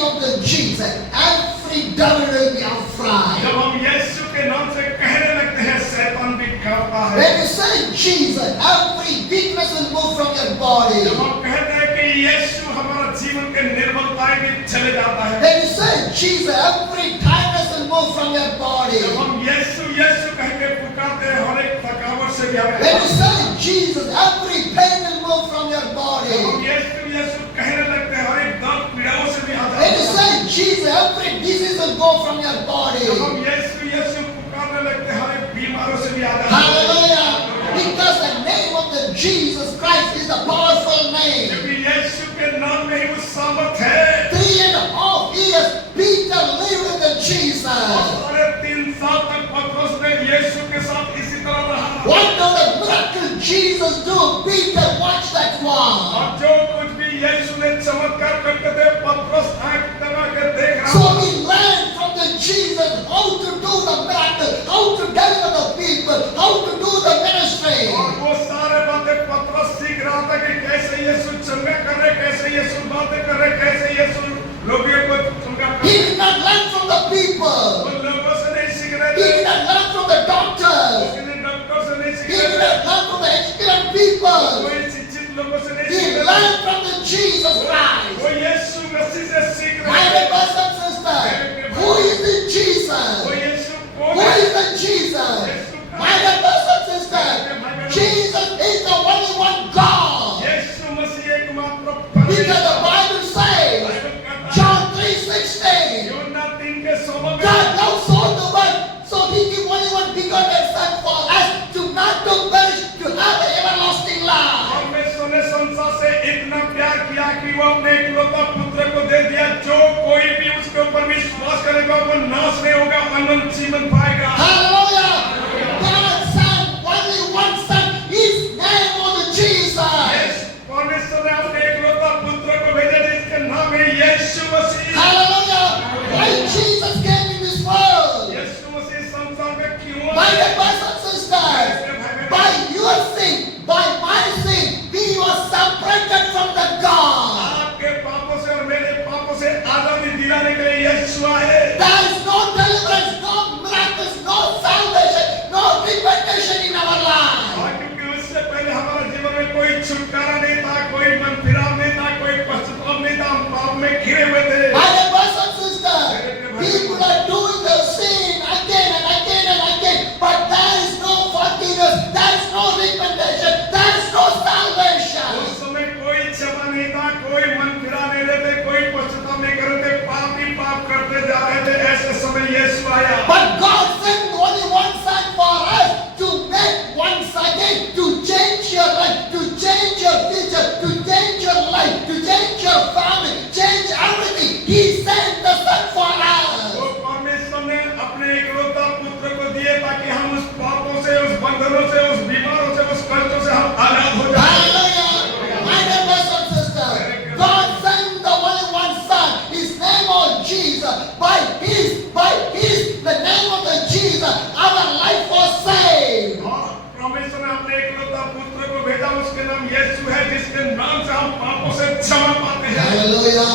name of the Jesus, every devil will be afraid. जब हम यीशु के नाम से कहने लगते हैं शैतान भी कांपता है। When you say Jesus, every weakness will move from your body. जब हम कहते हैं कि यीशु हमारा जीवन के निर्बलताएं भी चले जाता है। When you say Jesus, every tiredness will move from your body. जब हम यीशु यीशु कह के पुकारते हैं हर एक थकावट से भी हमें। When you say Jesus, every pain will move from your body. जब हम यीशु यीशु कहने लगते हैं हर एक दर्द पीड़ाओं से भी आ When you जाता है। say Jesus, every disease will go from your body. जब हम यीशु यीशु पुकारने लगते हैं हर एक बीमारों से भी आ जाता है। Hallelujah. Because the name of the Jesus Christ is the powerful name. क्योंकि यीशु के नाम में ही वो सामर्थ है। 3.5 years Peter lived with the Jesus. साढ़े 3 साल तक पतरस ने यीशु के साथ इसी तरह रहा। What does the miracle Jesus do? Peter watched that one. और जो कुछ भी यीशु ने चमत्कार करते थे पतरस आंख लगा के देख रहा So था। he learned from the Jesus how to do the miracle, how to deliver the people, how to do the ministry. और वो सारे बातें पतरस सीख रहा था कि कैसे यीशु चंगा कर रहे, कैसे यीशु बातें कर रहे, कैसे यीशु लोगों को चंगा कर He रहे। did not learn from the people. वो लोगों से नहीं सीख रहे He थे। did not learn from the doctors. किसी डॉक्टर से नहीं He सीख did रहे थे। not learn from the experienced people. कोई शिक्षित लोगों से नहीं He सीख रहे learned from the Jesus थे। Christ. वो यीशु मसीह से सीख My रहे थे। brothers and sisters, who is the वो Jesus? यीशु Who कौन है? is the Jesus? My brothers and sisters, Jesus is the only one God. यीशु मसीह एकमात्र Because the Bible says, Bible कहता है, John 3:16, यूहन्ना 3 के 16 में God now so the world, so He gave only one begotten Son for us to not to perish, to have an everlasting life. परमेश्वर ने संसार से इतना प्यार किया कि वो अपने इकलौता पुत्र को दे दिया। जो कोई भी उसके ऊपर विश्वास करेगा वो नाश नहीं होगा, अनंत जीवन पाएगा। Hallelujah! God sent only one Son, His name was Jesus. परमेश्वर ने अपने इकलौता पुत्र को भेजा जिसके नाम है यीशु मसीह। Hallelujah! Why Jesus came in this world? यीशु मसीह संसार में क्यों My आए? brothers and sisters, by your sin, by my sin, we were separated from the God. आपके पापों से और मेरे पापों से आजादी दिलाने के लिए यीशु आए। There is no deliverance, no miracles, no salvation, no repetition in our life. और क्योंकि उससे पहले हमारे जीवन में कोई छुटकारा नहीं था, कोई मन फिराव नहीं था, कोई पश्चाताप नहीं था, हम पाप में घिरे हुए थे। My brothers and sisters, people are doing the sin again and again and again, but there is no forgiveness, there is no repetition, there is no salvation. उस समय कोई क्षमा नहीं था, कोई मन फिरा नहीं रहे थे, कोई पश्चाताप नहीं कर रहे थे, पाप ही पाप करते जा रहे थे। ऐसे समय यीशु आया। But God sent only one Son for us to make once again, to change your life, to change your future, to change your life, to change your family, change everything. He sent the Son for us. तो परमेश्वर ने अपने इकलौता पुत्र को दिए ताकि हम उस पापों से, उस बंधनों से, उस बीमारों से, उस कष्टों से हम आजाद हो जाएं। Hallelujah! My brothers and sisters, God sent the only one Son. His name was Jesus. The name of the Jesus, our life was saved. और परमेश्वर ने अपने इकलौता पुत्र को भेजा, उसके नाम यीशु है, जिसके नाम से हम पापों से क्षमा पाते हैं। Hallelujah!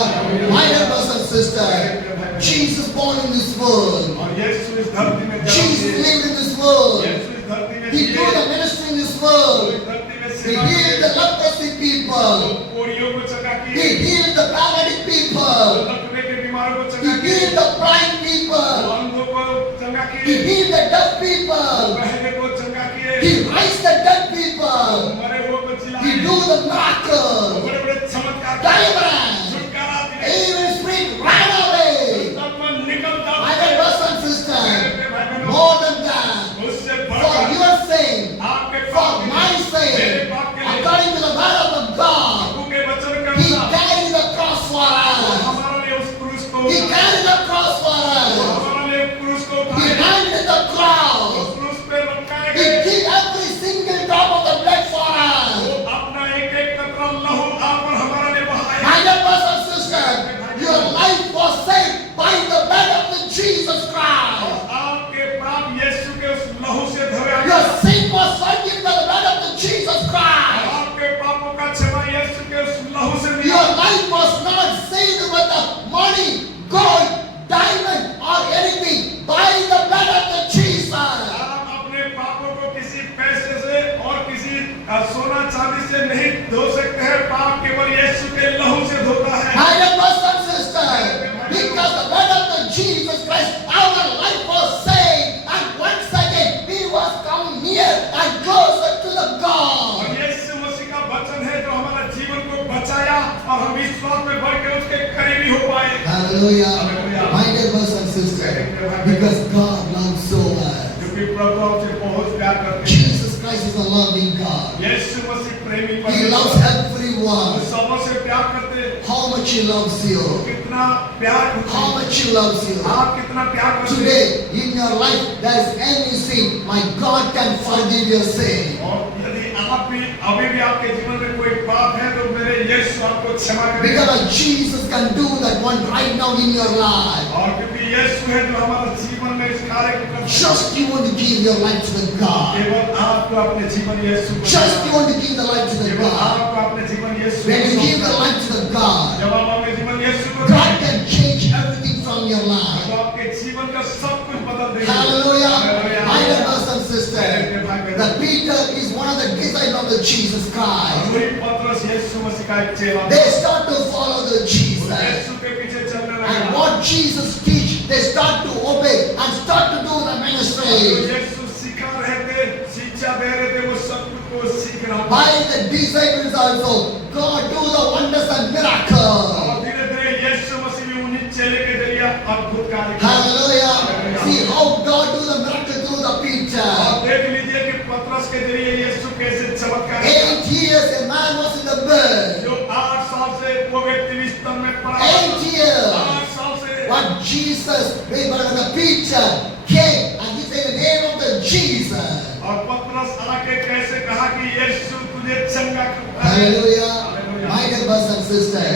My brothers and sisters, Jesus born in this world. और यीशु इस धरती में जन्म Jesus लिए। lived in this world. यीशु इस धरती में He जिए। did the ministry in this वो world. इस धरती में He सेवा healed the की। leprosy people. कोढ़ियों को चंगा He किए। healed the paralytic people. लकवे के बीमारों को He चंगा किए। healed the blind people. अंधों को चंगा He किए। healed the deaf people. बहरे को चंगा किए। He raised the dead people. मरे हुए को He जिलाए। do the miracle. बड़े-बड़े चमत्कार किए। Deliverance. छुटकारा दिए। Evil spirit ran away. तब मन निकल My जाता है। brothers and sisters, मेरे भाई बहनों, more than that, उससे for बढ़कर your sin, आपके for पाप के my लिए, sin, मेरे पाप के लिए, according to the word of God, प्रभु के वचन के He अनुसार carried the cross for us. हमारे लिए उस क्रूस को He उठाया। carried the cross for us. हमारे लिए क्रूस को He उठाया। handed the उस cross. क्रूस पे लटकाए He गए। gave every single drop of the blood for us. वो अपना एक-एक कतरा लहू आप और हमारे लिए बहाया। My Hallelujah. Hallelujah. My dear brothers and sisters, because God loves so much. क्योंकि प्रभु आपसे बहुत प्यार करते हैं। Jesus Christ is a loving God. यीशु मसीह प्रेमी He परमेश्वर loves वो everyone. सबसे प्यार करते हैं। How much He loves you. कितना प्यार करते How हैं। much He loves you. आप कितना प्यार करते हैं। Today in your life there is any sin, my God can forgive your sin. और यदि आप भी अभी भी आपके जीवन में कोई पाप है तो मेरे यीशु आपको क्षमा करेगा। Because Jesus can do that one right now in your life. और क्योंकि यीशु है जो हमारे जीवन में इस कार्य को कर सकता है। Just you want to give your life to the God. केवल आपको अपने जीवन यीशु को Just you want to give the life to the केवल God. आपको अपने जीवन यीशु When you को give the life to the God, जब आप अपने जीवन यीशु को God can change everything from your life. तो आपके जीवन का सब कुछ बदल देगा। Hallelujah. Hallelujah. My dear brothers and sisters, the Peter is one of the disciples of the Jesus Christ. वही पतरस यीशु मसीह का एक चेला था। They start to follow the Jesus. यीशु के पीछे चलने And लगा। what Jesus teach, they start to obey and start to do the जो ministry. यीशु सिखा रहे थे, शिक्षा दे रहे थे, वो सब कुछ को सीख रहा था। By the disciples also, God do the wonders and miracles. और धीरे-धीरे यीशु मसीह भी उन्हीं चेले के जरिए अद्भुत कार्य किए। Hallelujah. See how God do the miracle through the Peter. और देख लीजिए कि पतरस के जरिए यीशु कैसे चमत्कार किया। 8 years a man was in the bed. जो 8 साल से वो व्यक्ति बिस्तर में पड़ा था। 8 years. 8 साल से What Jesus, the Peter came and he said the name of the Jesus. और पतरस आके कैसे कहा कि यीशु तुझे चंगा करता है। Hallelujah. Hallelujah. My dear brothers and sisters,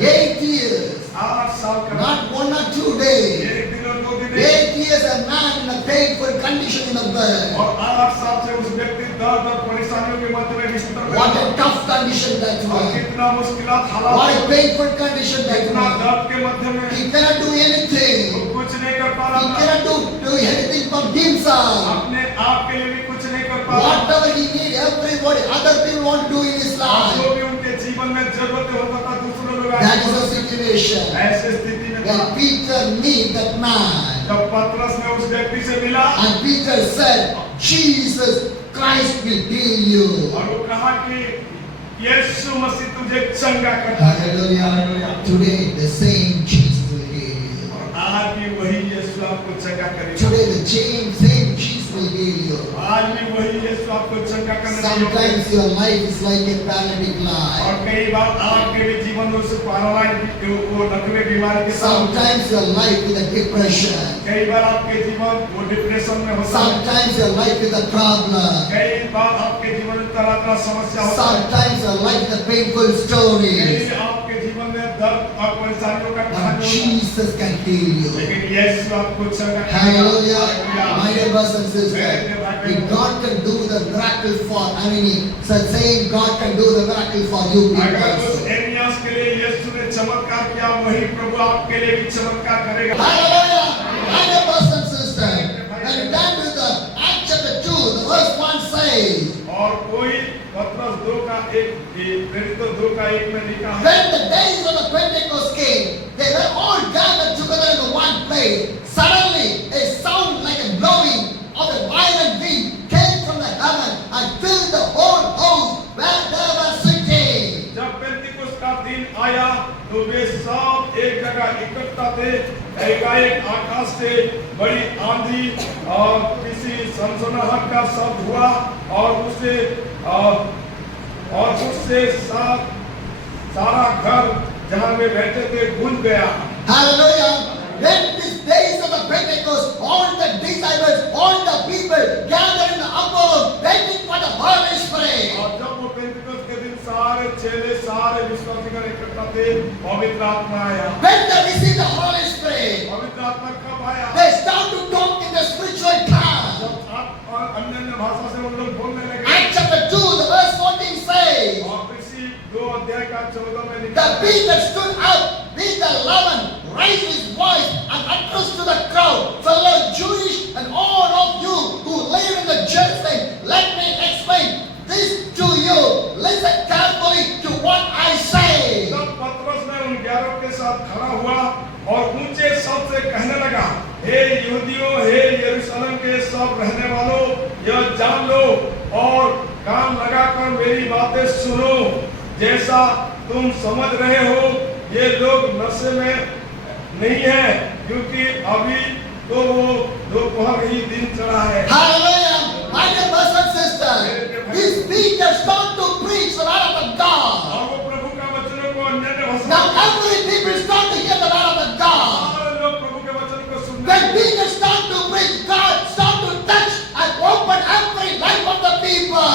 8 years, 8 साल का not 1 or 2 days. एक दिन और 2 दिन 8 years a man in a painful condition in the bed. और 8 साल से उस व्यक्ति दर्द और परेशानियों के मध्य में बिस्तर में What था। a tough condition that और was. कितना मुश्किलात हालात What a painful condition that कितना was. दर्द के मध्य में He cannot do वो anything. कुछ नहीं कर पा He रहा था। cannot do anything for himself. अपने आप के लिए भी कुछ नहीं कर पा रहा था। Whatever he need, everybody, other people want to do in his और life. जो भी उनके जीवन में जरूरत होता था दूसरे लोग That is आके the situation. ऐसे स्थिति में था। When Peter meet that man, जब पतरस ने उस व्यक्ति से मिला and Peter said, Jesus Christ will heal you. और वो कहा कि यीशु मसीह तुझे चंगा करता है। Hallelujah. Today the same Jesus will heal you. और आज भी वही यीशु आपको चंगा करेगा। Today the same Jesus will heal you. आज भी वही यीशु आपको चंगा करने वाला है। Sometimes your life is like a paralytic life. और कई बार आपके भी जीवन में उस पैरालाइज वो नकली बीमारी के साथ Sometimes your life is a depression. कई बार आपके जीवन वो डिप्रेशन में होता है। Sometimes your life is a problem. कई बार आपके जीवन में तरह-तरह समस्या होता है। Sometimes your life is a painful story. कई आपके जीवन में दर्द और परेशानियों का But कहानी होता है। Jesus can heal you. लेकिन यीशु आपको चंगा करेगा। Hallelujah. Hallelujah. My dear brothers and sisters, if God can do the miracle for, the same God can do the miracle for you people अगर उस also. एनियास के लिए यीशु ने चमत्कार किया वही प्रभु आपके लिए भी चमत्कार करेगा। Hallelujah. My dear brothers and sisters, when you turn to the Acts chapter 2, the verse 1 says, और कोई पतरस 2 का 1 प्रेरितों 2 का 1 में लिखा है when the days of the Pentecost came, they were all gathered together in the one place. Suddenly, a sound like a blowing of a violent wind came from the heaven and filled the whole house where they were sitting. जब पेंतिकुस्त का दिन आया तो वे सब एक जगह इकट्ठा थे। एकाएक आकाश से बड़ी आंधी और किसी सनसनाहट का शब्द हुआ और उससे सारा घर जहाँ वे बैठे थे गूंज गया। Hallelujah. When these days of the Pentecost, all the disciples, all the people gathered in the upper room, waiting for the Holy Spirit. और जब वो पेंतिकुस्त के दिन सारे चेले सारे विश्वासीगण इकट्ठा थे पवित्र आत्मा आया। When they received the Holy Spirit, पवित्र आत्मा कब आया? they start to talk in the spiritual tongue. जब आप अन्य भाषा से उन लोग बोलने लगे। Acts chapter 2, the verse 14 says, और इसी 2 अध्याय का 14 में लिखा the Peter stood up with the 11, raised his voice and addressed to the crowd, fellow Jewish and all of you who live in the Jerusalem, let me explain this to you. Listen carefully to what I say. तब पतरस ने उन 11 के साथ खड़ा हुआ और ऊंचे शब्द से कहने लगा, हे यहूदियों, हे यरूशलेम के सब रहने वालों, यह जान लो और कान लगाकर मेरी बातें सुनो। जैसा तुम समझ रहे हो, ये लोग नशे में नहीं है, क्योंकि अभी तो वो दोपहर ही दिन चढ़ा है। Hallelujah. My dear brothers and sisters, these preachers start to preach the word of the God. और वो प्रभु का वचनों को अन्य भाषा Now every people start to hear the word of the God. सारे लोग प्रभु के वचन को सुनते When हैं। preachers start to preach, God start to touch and open every life of the people.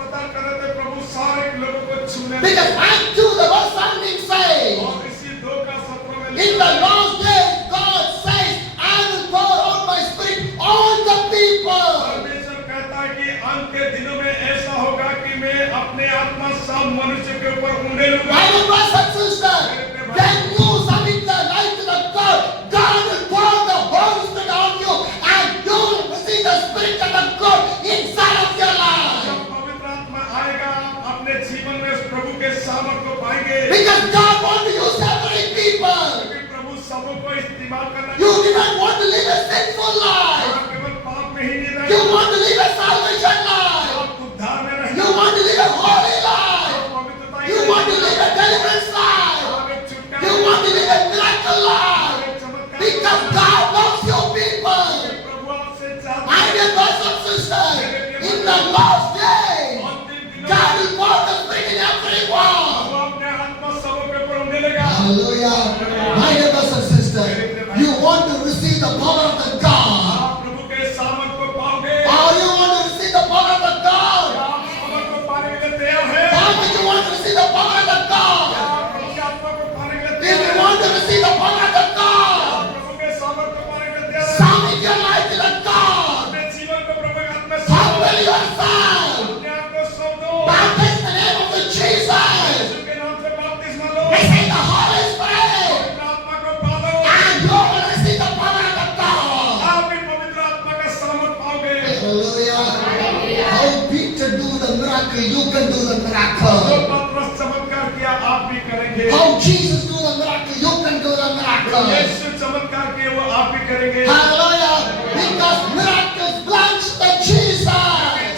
पता कर रहे थे प्रभु सारे लोगों को छूने Because Act 2, the verse 17 says, और इसी 2:17 में in the last days, God says, I will pour out my spirit on the people. परमेश्वर कहता है कि अंत के दिनों में ऐसा होगा कि मैं अपने आत्मा सब मनुष्य के ऊपर उंडे लूंगा। My dear brothers and sisters, when you submit your life to the God, God will pour the Holy Spirit on you and you will receive the Spirit of the God inside of your life. जब पवित्र आत्मा आएगा, आप अपने जीवन में उस प्रभु के सामर्थ को पाएंगे। Because God wants to use every people. क्योंकि प्रभु सबों को इस्तेमाल करना You do not want to live a sinful life. आप केवल पाप में ही नहीं You रहेंगे, want to live a salvation life. आप उद्धार में रहेंगे, You want to live a holy life. आप पवित्रता You want to live a deliverance life. आप एक छुटकारा You want to live a miracle life. एक चमत्कार Because God loves your people. प्रभु आपसे चाहता My है। dear brothers and sisters, in the last days, अंतिम दिनों God will pour the Spirit in everyone. वो अपने आत्मा सबों के ऊपर उंडे लेगा। Hallelujah. My dear brothers and sisters, you want to receive the power of the God. आप प्रभु के सामर्थ को पाओगे। Or you want to receive the power of the God. आप सामर्थ को पाने के लिए तैयार हैं? How much you want to receive the power of the God? आप प्रभु की आत्मा को पाने के लिए If तैयार you हैं? want to receive the power of the God, आप प्रभु के सामर्थ को पाने के लिए तैयार हैं? submit your life to the God. अपने जीवन को प्रभु के हाथ में सौंप दो। Humble yourself. अपने आप को सौंप दो। Baptize in the name of the Jesus. यीशु के नाम से बपतिस्मा लो। Receive the Holy Spirit. पवित्र आत्मा को पालो। And you will receive the power of the God. आप भी पवित्र आत्मा का सामर्थ पाओगे। Hallelujah. How Peter do the miracle, you can do the जो miracle. पतरस चमत्कार किया, आप भी करेंगे। How Jesus do the miracle, you can do the miracle. यीशु चमत्कार किए, वो आप भी करेंगे। Hallelujah. Because miracles belongs to Jesus.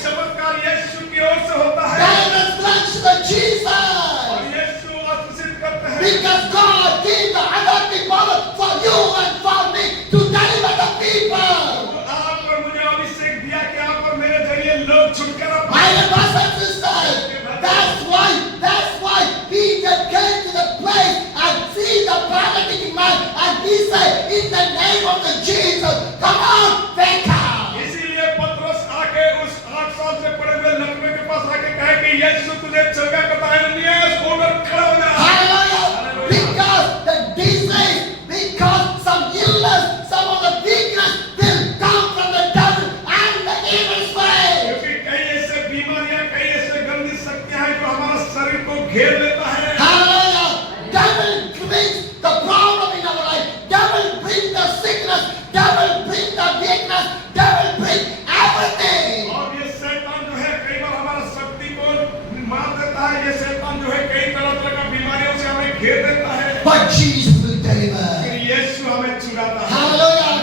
चमत्कार यीशु की ओर से होता है Deliverance belongs to Jesus. और यीशु आशीषित करते हैं। Because God gave the authority power for you and for me to deliver the people. वो आप और मुझे अभिषेक दिया कि आप और मेरे जरिए लोग छुटकारा My पाएं। dear brothers and sisters, that's why Peter came to the place and see the paralytic man and he said, in the name of the Jesus, come on, wake up. इसीलिए पतरस आके उस 8 साल से पड़े हुए लकवे के पास आके कहे कि यीशु तुझे चंगा करता है, एनीमियस होकर खड़ा हो जा। Hallelujah. Because the disease, because some illness, some of the weakness will come from the devil and the evil spirit. क्योंकि कई ऐसे बीमारियां, कई ऐसे गंदी शक्तियां हैं जो हमारा शरीर को घेर लेता है। Hallelujah. Devil brings the problem in our life. Devil brings the sickness. Devil brings the weakness. Devil brings everything. और ये शैतान जो है कई बार हमारा शक्ति को मार देता है। ये शैतान जो है कई तरह का बीमारियों से हमें घेर देता है। But Jesus will deliver. फिर यीशु हमें छुड़ाता है। Hallelujah.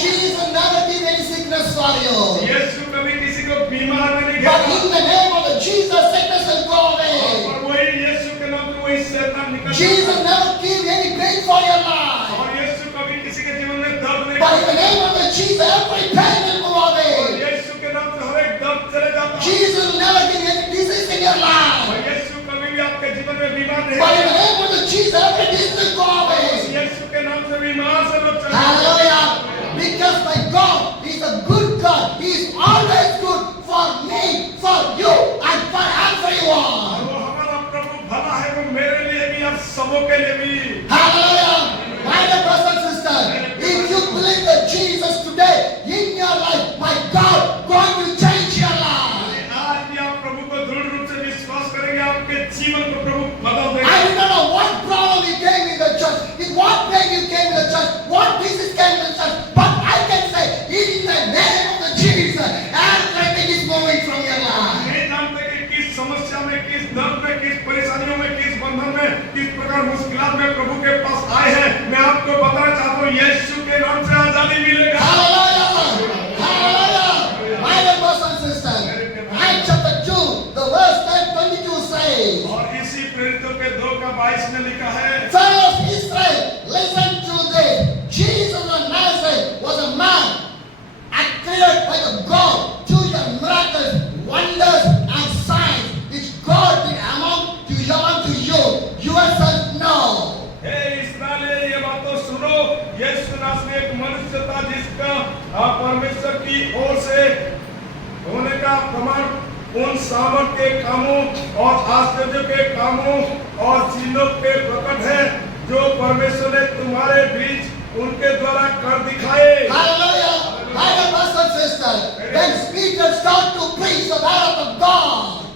Jesus will never give any sickness for you. यीशु कभी किसी को बीमार में नहीं But घेरता। in the name of the Jesus, sickness will go away. और वही यीशु के नाम से वही शैतान निकल Jesus जाता है। never give any pain for your life. और यीशु कभी किसी के जीवन में दर्द नहीं But in the करता। name of the Jesus, every pain will go और away. यीशु के नाम से हर एक दर्द चले जाता है। Jesus will never give any disease in your और life. यीशु कभी भी आपके जीवन में बीमार नहीं But in the करता। name of the Jesus, every disease will go away. यीशु के नाम से बीमार से लोग चले जाते हैं। Hallelujah. Because my God is a good God. He is always good for me, for you, and for everyone. और वो हमारा प्रभु भला है, वो मेरे लिए भी और सबों के लिए भी। Hallelujah. My dear brothers and sisters, if you believe that Jesus today in your life, my God, going to change your life. आज भी आप प्रभु को दृढ़ रूप से विश्वास करेंगे, आपके जीवन को प्रभु बदल देगा। I do not know what problem you came in the church, in what pain you came in the church, what disease came in the church, but I can say, in the name of the Jesus, everything is moving from your life. नहीं जानते कि किस समस्या में, किस दर्द में, किस परेशानियों में, किस बंधन में, किस प्रकार मुश्किलात में प्रभु के पास आए हैं। मैं आपको बताना चाहता हूँ, यीशु के नाम से आजादी मिलेगा। Hallelujah! Hallelujah! My dear brothers and sisters, Acts chapter 2, the verse 22 says, और इसी प्रेरितों के 2:22 में लिखा है, Fellows Israel, listen यीशु नासरी एक मनुष्य था जिसका परमेश्वर की ओर से होने का प्रमाण उन सामर्थ के कामों और आश्चर्य के कामों और चिन्हों पे प्रकट है जो परमेश्वर ने तुम्हारे बीच उनके द्वारा कर दिखाए। Hallelujah. My dear brothers and sisters, when Peter started to preach the word of God,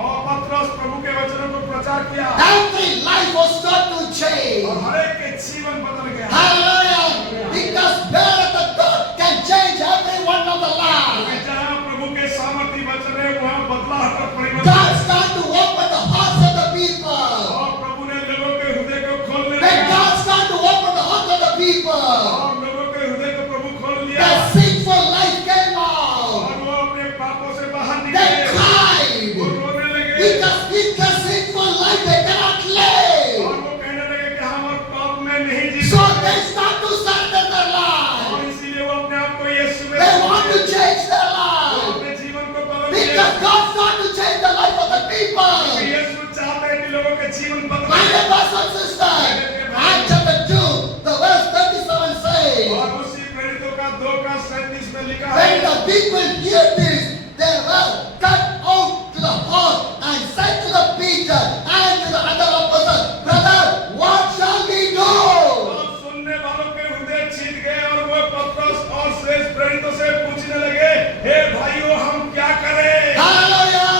और पतरस प्रभु के वचनों को प्रचार किया, every life was start to change. और हर एक के जीवन बदल गया। Hallelujah. Because word of God can change every one of the lives. जहाँ प्रभु के सामर्थ्य वचन है वहाँ बदलाव और परिवर्तन। God started to open the hearts of the people. और प्रभु ने लोगों के हृदय को खोलने When लगा। God started to open the hearts of the people, और लोगों के हृदय को प्रभु खोल लिया। the sinful life came out. और वो अपने पापों से बाहर They निकले। cried. वो रोने लगे। Because with the sinful life they cannot live. और वो कहने लगे कि हम और पाप में नहीं जी So सकते। they start to surrender their life. और इसीलिए वो अपने आप को यीशु में They want to change their वो life. अपने जीवन को बदल Because दिया। God started to change the life of the people. यीशु चाहते हैं कि लोगों के जीवन My बदले। dear brothers and sisters, Acts chapter 2, the verse 37 says, और उसी प्रेरितों का 2:37 में लिखा है। when the people heard this, they were cut out to the heart and said to the Peter and to the other apostles, brother, what shall we do? और सुनने वालों के हृदय छीन गए और वो पतरस और श्रेष्ठ प्रेरितों से पूछने लगे, हे भाइयों हम क्या करें? Hallelujah!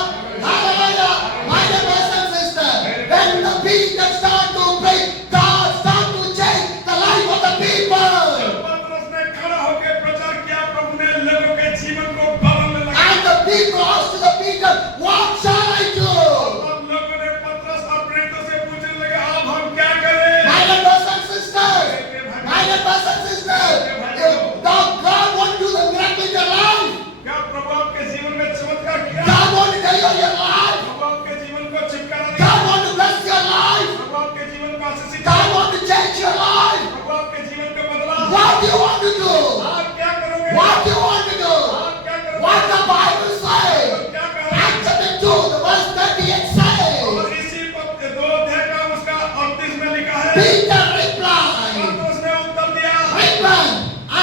Hallelujah! My dear brothers and sisters, when the Peter start to preach, God start to change the life of the people. जब पतरस ने खड़ा होकर प्रचार किया, प्रभु ने लोगों के जीवन को बदलने लगा। And the people asked to the Peter, what shall I do? अब लोगों ने पतरस और प्रेरितों से पूछने लगे, अब हम क्या करें? My dear brothers and sisters, my dear brothers and sisters, if God want to do the miracle in your life, क्या प्रभु आपके जीवन में चमत्कार किया? God want to deliver your life, प्रभु आपके जीवन को छुटकारा दिया? God want to bless your life, प्रभु आपके जीवन को आशीषित God किया? want to change your life. प्रभु आपके जीवन को बदला? What do you want to do? आप क्या करोगे? What do you want to do? आप क्या करोगे? What the Bible says? क्या करोगे? Acts chapter 2, the verse 38 says, और इसी पद 2 अध्याय का उसका 38 में लिखा है, Peter replied, पतरस ने उत्तर दिया, repent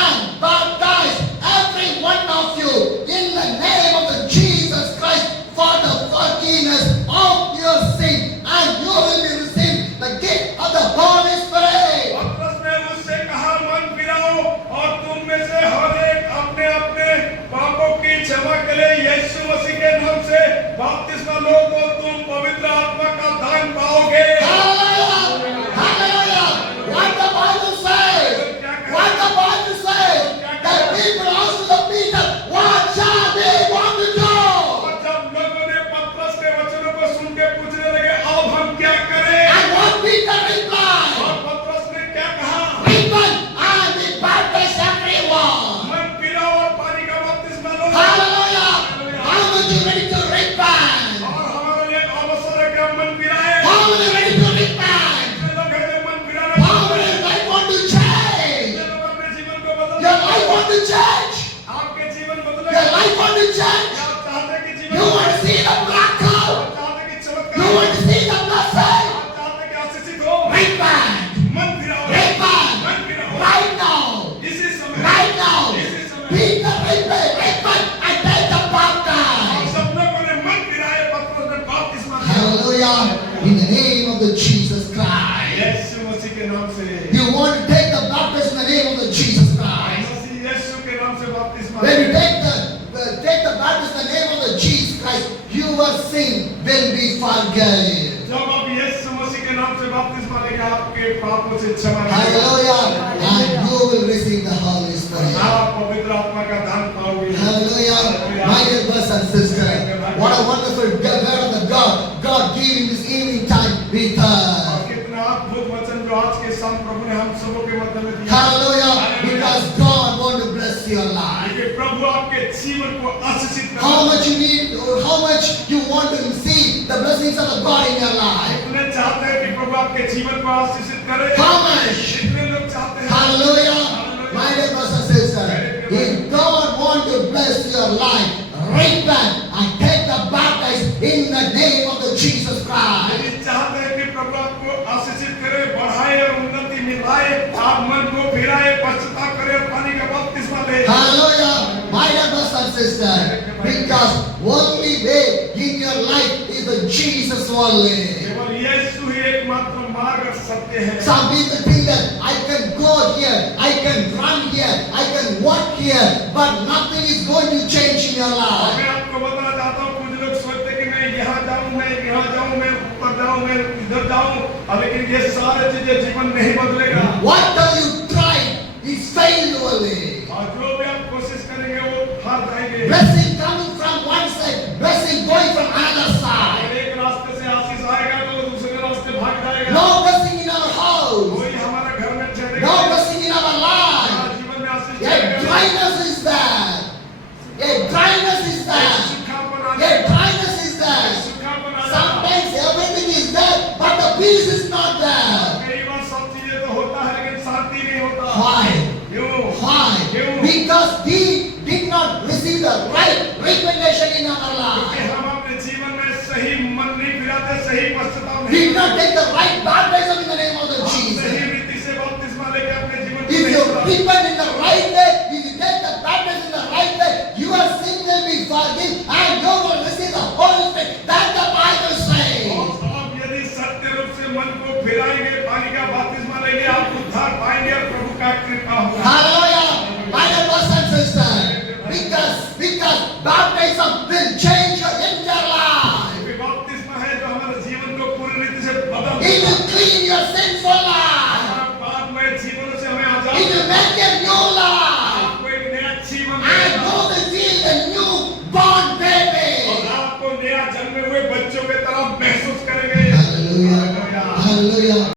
and baptize every one of you in the name of the Jesus Christ for the forgiveness of your sin, and you will be received the gift of the Holy Spirit. पतरस ने उससे कहा, मन फिराओ और तुम में से हर एक अपने अपने पापों की क्षमा के लिए यीशु मसीह के नाम से बपतिस्मा लो तो तुम पवित्र आत्मा का दान पाओगे। Hallelujah! Hallelujah! What the Bible says? What the Bible says? That people asked the Peter, what shall we want to do? और जब लोगों ने पतरस के वचनों को सुन के पूछने लगे, अब हम क्या करें? And what Peter replied? और पतरस ने क्या कहा? Repent and be baptized everyone. मन फिराओ और पानी का बपतिस्मा लो। Hallelujah! How much you ready to repent? और हमारे लिए अवसर है कि हम मन फिराए। How many ready to repent? कितने लोग हैं जो मन फिराना How चाहते many हैं? life want to change? कितने लोग अपने जीवन को बदलना Your चाहते life हैं? want to change? आपके जीवन बदले? Your life want to change? क्या आप चाहते हैं कि जीवन You want to see the miracle? आप चाहते हैं कि चमत्कार You हो? want to see the blessing? आप चाहते हैं कि आशीषित हो? Repent! मन फिराओ। Repent! मन फिराओ। Right now! इसी समय। Right now! इसी समय। Peter, repent and take the और baptize. सब लोगों ने मन फिराए, पतरस ने बपतिस्मा लिया। Hallelujah! In the name of the Jesus Christ. यीशु मसीह के नाम से। You want to take the baptism in the name of the Jesus Christ. मसीह यीशु के नाम से बपतिस्मा When you लिया। take the baptism in the name of the Jesus Christ, your sin will be forgiven. जब आप यीशु मसीह के नाम से बपतिस्मा लेंगे, आपके पापों से क्षमा मिलेगा। Hallelujah! And you will receive the Holy Spirit. आप पवित्र आत्मा का दान पाओगे। Hallelujah! My dear brothers and sisters, what a wonderful word of the God giving this evening time with us. और कितना अद्भुत वचन जो आज के शाम प्रभु ने हम सबों के मध्य में दिया। Hallelujah! Because God wants to bless your life. क्योंकि प्रभु आपके जीवन को आशीषित करना। How much you need or how much you want to receive the blessings of God in your life. कितने चाहते हैं कि प्रभु आपके जीवन को आशीषित करे? How much? कितने लोग चाहते हैं? Hallelujah! My dear brothers and sisters, if God wants to bless your life, repent and take the baptism in the name of the Jesus Christ. यदि चाहते हैं कि प्रभु आपको आशीषित करे, बढ़ाए और उन्नति मिलाए, आप मन को फिराए, पश्चाताप करें और पानी का बपतिस्मा ले। Hallelujah. My dear brothers and sisters, because only way in your life is the Jesus only. केवल यीशु ही एकमात्र मार्ग और सत्य है। Some people think that I can go here, I can run here, I can walk here, but nothing is going to change in your life. मैं आपको बताना चाहता हूँ, कुछ लोग सोचते हैं कि मैं यहाँ जाऊँ, मैं ऊपर जाऊँ, मैं इधर जाऊँ, लेकिन ये सारे चीजें जीवन नहीं बदलेगा। Whatever you try is failed only. और जो भी आप कोशिश करेंगे वो हार जाएंगे। Blessing coming from one side, blessing going from another side. एक रास्ते से आशीष आएगा तो दूसरे रास्ते भाग जाएगा। No blessing in our house, कोई हमारा घर में चढ़ेगा। no blessing in our life. जीवन में आशीष A चढ़ेगा। dryness is there. A dryness is there. सूखापन uh A जाएगा। dryness is there. सूखापन आ जाएगा। Sometimes everything is there, but the peace is not there. कई बार सब चीजें तो होता है लेकिन शांति नहीं होता। Why? क्यों? Why? क्यों? Because we did not receive the right recommendation in our क्योंकि life. हम अपने जीवन में सही मन नहीं फिराते, सही पश्चाताप We नहीं did not take the right baptism in the name of the हम सही Jesus. रीति से बपतिस्मा लेके अपने जीवन को If नहीं you उतारते। repent in the right way, if you take the baptism in the right way, your sin will be forgiven and you will receive the Holy Spirit. That's the Bible says. और आप यदि सत्य रूप से मन को फिराएंगे, पानी का बपतिस्मा लेंगे, आप उद्धार पाएंगे और प्रभु का कृपा होगा। Hallelujah. My dear brothers and sisters, because baptism will change your entire life. क्योंकि बपतिस्मा है जो हमारे जीवन को पूरी रीति से बदल It देगा। will clean your sins